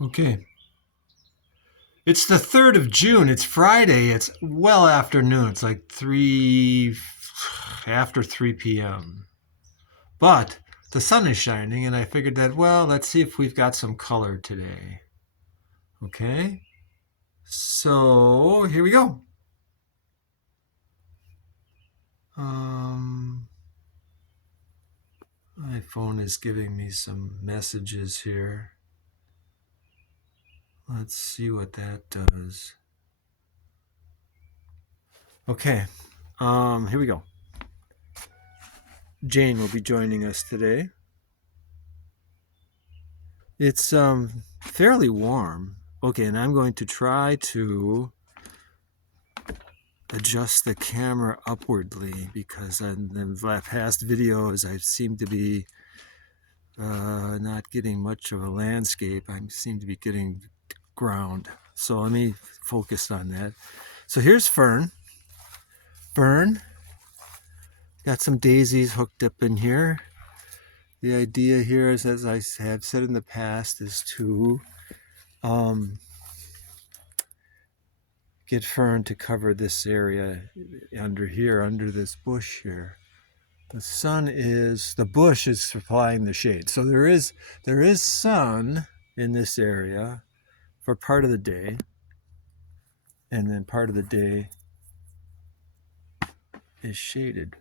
Okay. It's the 3rd of June. It's Friday. It's well afternoon. It's like 3 after 3 p.m. But the sun is shining and I figured that, well, let's see if we've got some color today. Okay? So, here we go. My phone is giving me some messages here. Let's see what that does. Okay. Here we go. Jane will be joining us today. It's fairly warm. Okay, and I'm going to try to adjust the camera upwardly because in the past videos I seem to be not getting much of a landscape. I seem to be getting ground. So let me focus on that. So here's Fern. Fern. Got some daisies hooked up in here. The idea here is, as I have said in the past, is to get Fern to cover this area under here, under this bush here. The bush is supplying the shade. So there is sun in this area for part of the day, and then part of the day is shaded.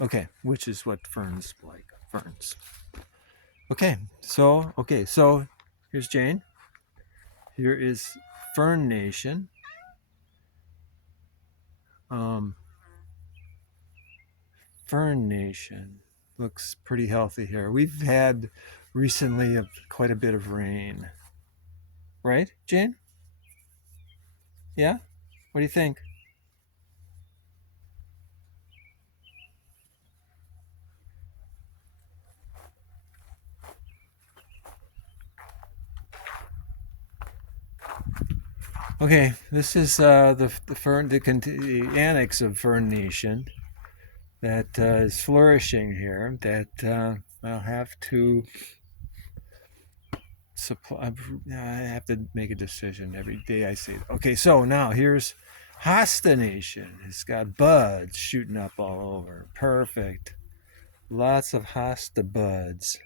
Okay, which is what ferns like. Ferns. Okay, so here's Jane. Here is Fern Nation. Fern Nation looks pretty healthy here. We've had recently quite a bit of rain. Right, Jane? Yeah? What do you think? Okay, this is the annex of Fern Nation that is flourishing here. That I'll have to supply. I have to make a decision every day. I say, okay. So now here's Hosta Nation. It's got buds shooting up all over. Perfect. Lots of hosta buds.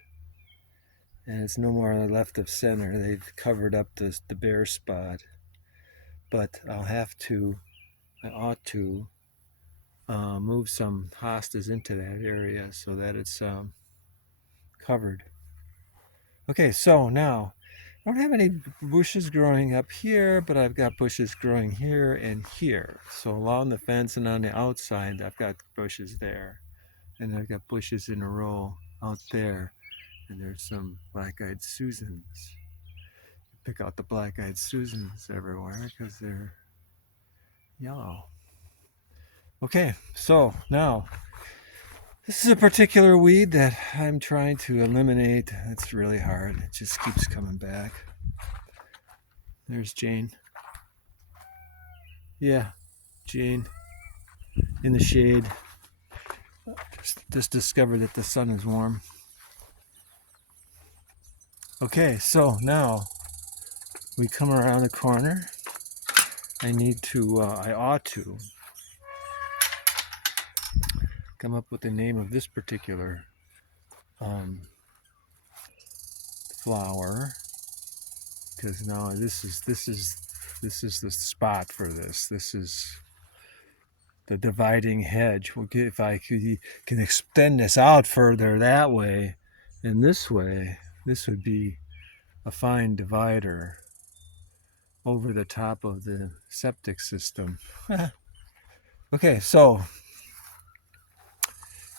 And it's no more left of center. They've covered up the bare spot. But I ought to move some hostas into that area so that it's covered. Okay, so now I don't have any bushes growing up here, but I've got bushes growing here and here. So along the fence and on the outside, I've got bushes there. And I've got bushes in a row out there. And there's some black-eyed Susans. Pick out the black-eyed Susans everywhere because they're yellow. Okay, so now this is a particular weed that I'm trying to eliminate. It's really hard. It just keeps coming back. There's Jane. Yeah, Jane in the shade. Just discovered that the sun is warm. Okay, so now we come around the corner. I ought to come up with the name of this particular flower, because now this is the spot for this. This is the dividing hedge. If I can extend this out further that way and this way, this would be a fine divider over the top of the septic system. Okay, so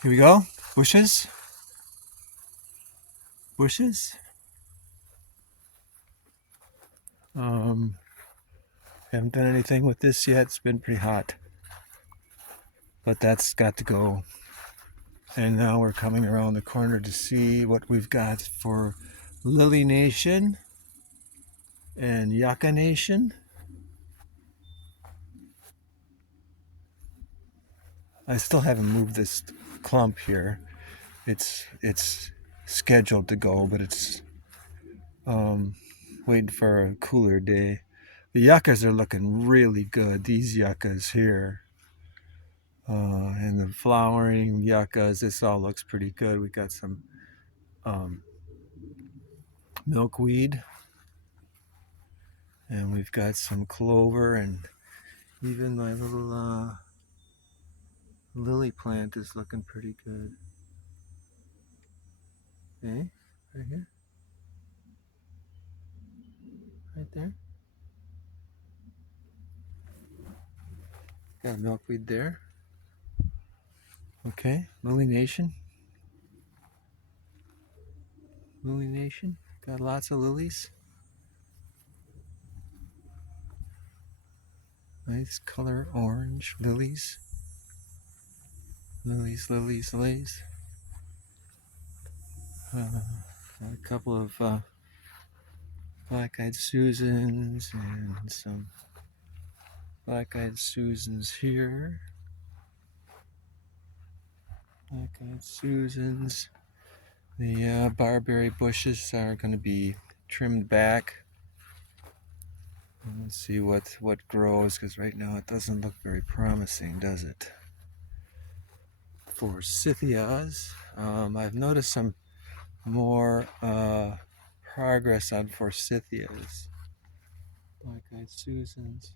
here we go. Bushes. Haven't done anything with this yet. It's been pretty hot, but that's got to go. And now we're coming around the corner to see what we've got for Lily Nation and Yucca Nation. I still haven't moved this clump here. It's scheduled to go, but it's Waiting for a cooler day. The yuccas are looking really good. These yuccas here. And the flowering yuccas, this all looks pretty good. We got some milkweed, and we've got some clover, and even my little lily plant is looking pretty good. Okay, right here, right there. Got milkweed there. Okay, Lily Nation. Lily Nation. Got lots of lilies. Nice color orange lilies. Lilies, lilies, lilies. A couple of black-eyed Susans and some black-eyed Susans here. Black-eyed Susans. The barberry bushes are going to be trimmed back. And let's see what grows, because right now it doesn't look very promising, does it? Forsythias. I've noticed some more progress on forsythias. Black-eyed Susans.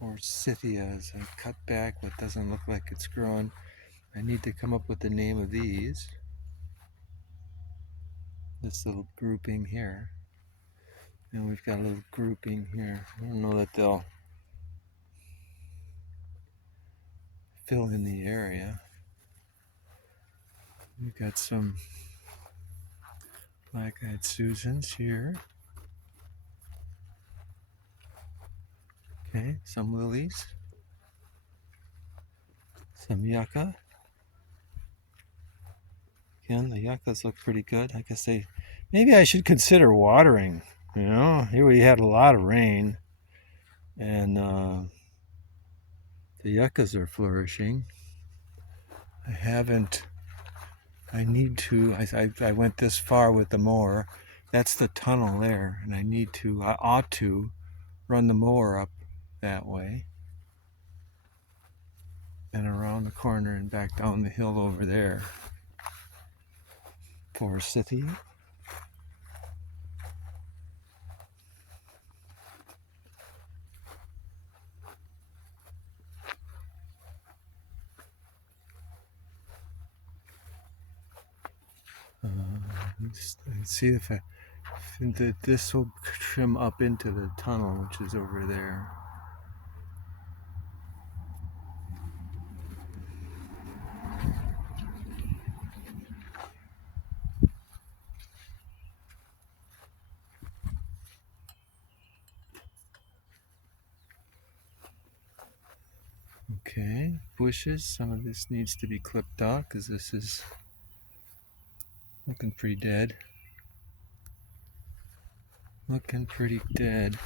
Forsythias. I cut back what doesn't look like it's growing. I need to come up with the name of these. This little grouping here. And we've got a little grouping here. I don't know that they'll fill in the area. We've got some black-eyed Susans here. Okay, some lilies. Some yucca. Again, the yuccas look pretty good. I guess maybe I should consider watering. You know, here we had a lot of rain, and the yuccas are flourishing. I need to. I went this far with the mower. That's the tunnel there, and I ought to run the mower up that way and around the corner and back down the hill over there. Forsythia. Let's see if this will trim up into the tunnel, which is over there. Okay, bushes. Some of this needs to be clipped off because this is looking pretty dead. Looking pretty dead.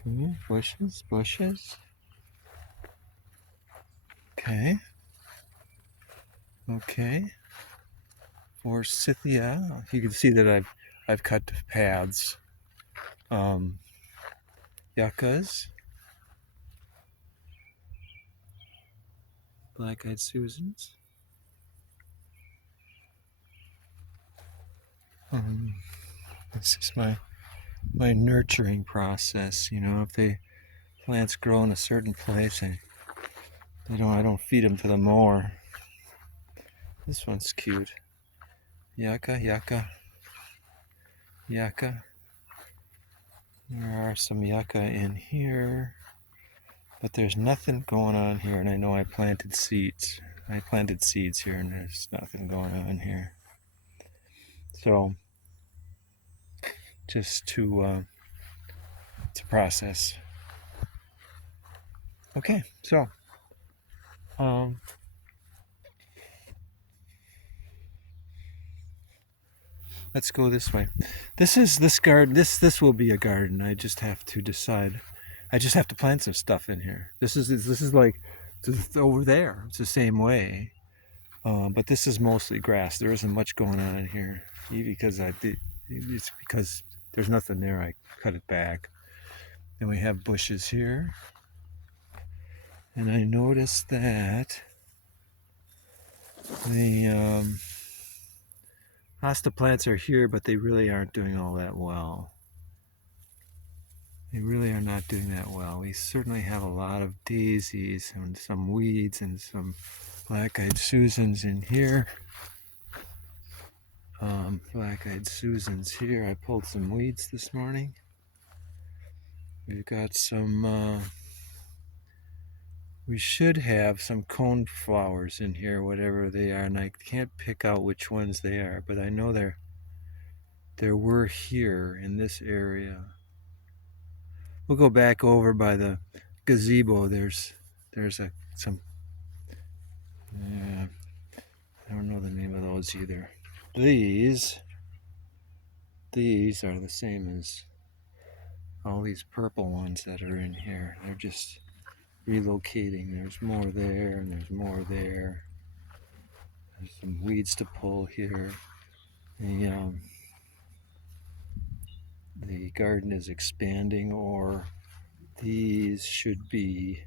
Okay, bushes. Okay. Forsythia. You can see that I've cut paths. Yuccas. Black-eyed Susans. This is my nurturing process. You know, if the plants grow in a certain place, I don't feed them to the mower. This one's cute. Yucca. There are some yucca in here, but there's nothing going on here, and I know I planted seeds. I planted seeds here, and there's nothing going on here. So, just to process. Okay, so let's go this way. This garden. This will be a garden. I just have to decide. I just have to plant some stuff in here. This is like over there. It's the same way. But this is mostly grass. There isn't much going on in here. It's because there's nothing there. I cut it back. And we have bushes here. And I noticed that the hosta plants are here, but they really aren't doing all that well. They really are not doing that well. We certainly have a lot of daisies and some weeds and some black-eyed Susans in here. Black-eyed Susans here. I pulled some weeds this morning. We've got some, we should have some cone flowers in here, whatever they are, and I can't pick out which ones they are, but I know there were here in this area. We'll go back over by the gazebo. There's some. I don't know the name of those either. These are the same as all these purple ones that are in here. They're just relocating. There's more there, and there's more there. There's some weeds to pull here. The garden is expanding, or these should be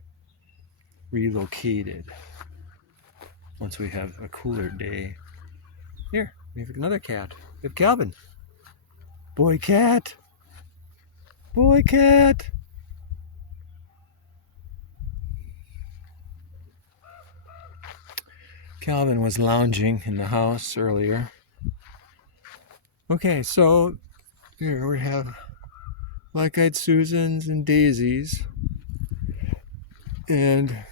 relocated once we have a cooler day. Here, we have another cat. We have Calvin. Boy cat. Boy cat. Calvin was lounging in the house earlier. Okay, so here we have black-eyed Susans and daisies. And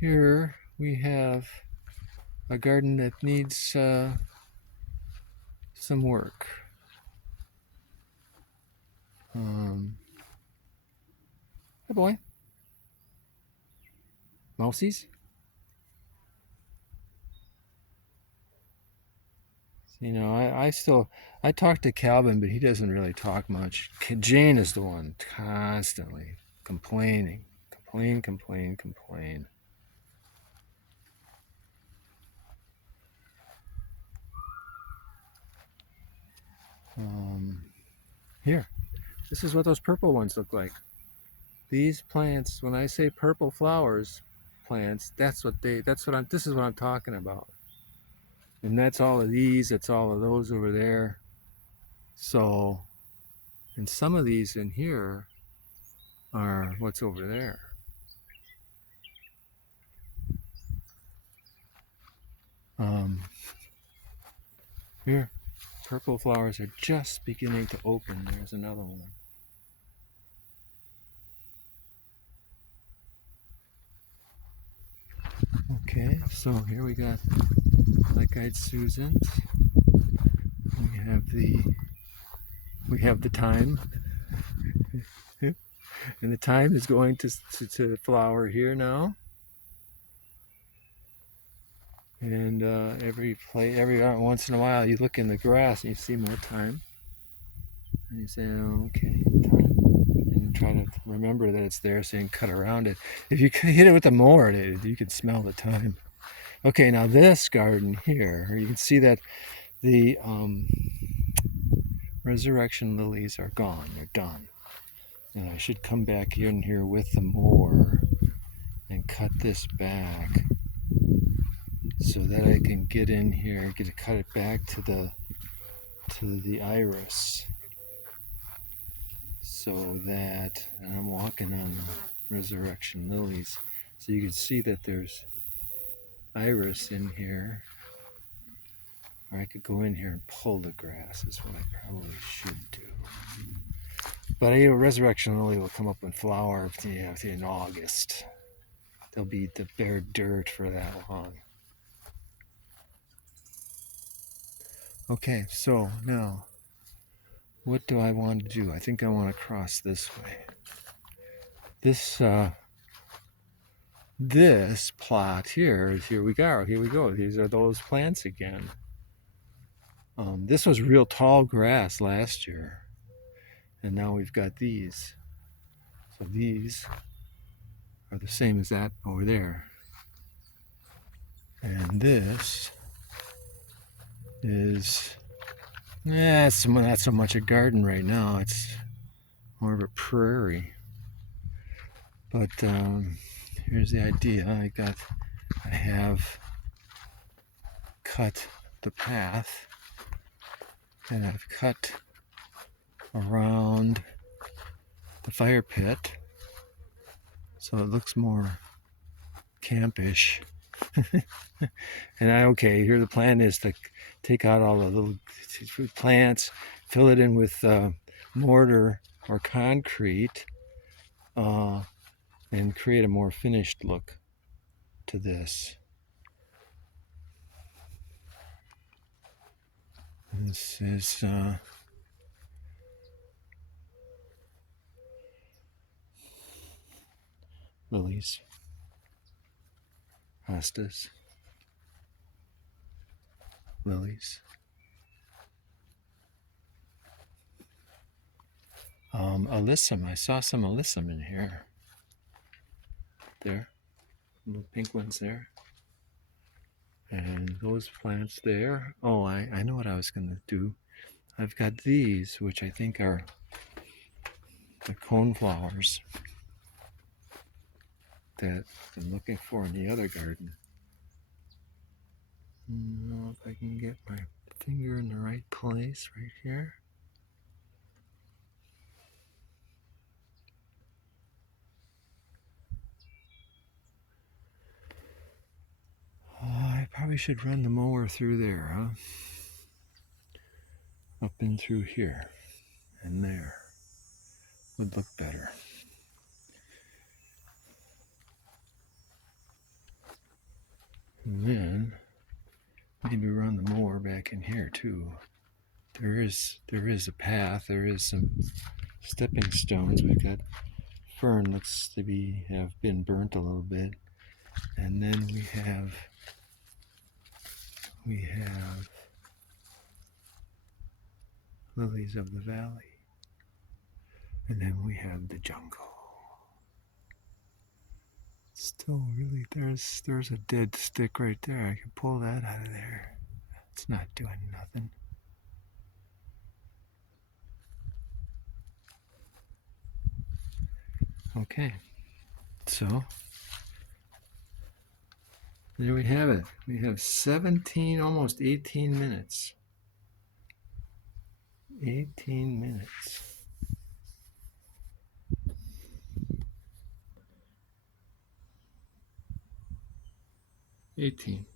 here we have a garden that needs some work. Hey boy. Mousies? You know, I talk to Calvin, but he doesn't really talk much. Jane is the one constantly complaining. Complain. Here, this is what those purple ones look like. These plants, when I say purple flowers plants, this is what I'm talking about. And that's all of these, that's all of those over there. So, and some of these in here are what's over there. Here, purple flowers are just beginning to open. There's another one. Okay, so here we got black-eyed Susans. We have the thyme. And the thyme is going to flower here now. And every once in a while you look in the grass and you see more thyme. And you say, oh, okay, thyme. And try to remember that it's there so you can cut around it. If you hit it with a mower, you can smell the thyme. Okay, now this garden here, you can see that the resurrection lilies are gone. They're done. And I should come back in here with the mower and cut this back so that I can get in here, cut it back to the iris, so that I'm walking on the resurrection lilies, so you can see that there's iris in here. Or I could go in here and pull the grass, is what I probably should do. But a resurrection lily will come up and flower in August. They'll be the bare dirt for that long. Okay, so now, what do I want to do? I think I want to cross this way. This plot here we go. These are those plants again. This was real tall grass last year, and now we've got these. So these are the same as that over there. And this is, it's not so much a garden right now. It's more of a prairie. But here's the idea. I have cut the path, and I've cut around the fire pit so it looks more campish. And here the plan is to take out all the little plants, fill it in with mortar or concrete, and create a more finished look to this. This is lilies, hostas, lilies. Alyssum. I saw some alyssum in here. There, little pink ones there. And those plants there. Oh, I know what I was going to do. I've got these, which I think are the coneflowers that I'm looking for in the other garden. I don't know if I can get my finger in the right place right here. I probably should run the mower through there, huh? Up and through here and there would look better. And then maybe run the mower back in here too. There is a path. There is some stepping stones. We've got fern looks to have been burnt a little bit, and then we have lilies of the valley, and then we have the jungle. Still, really, there's a dead stick right there. I can pull that out of there. It's not doing nothing. Okay, so there we have it. We have 17, almost 18 minutes. 18 minutes. 18.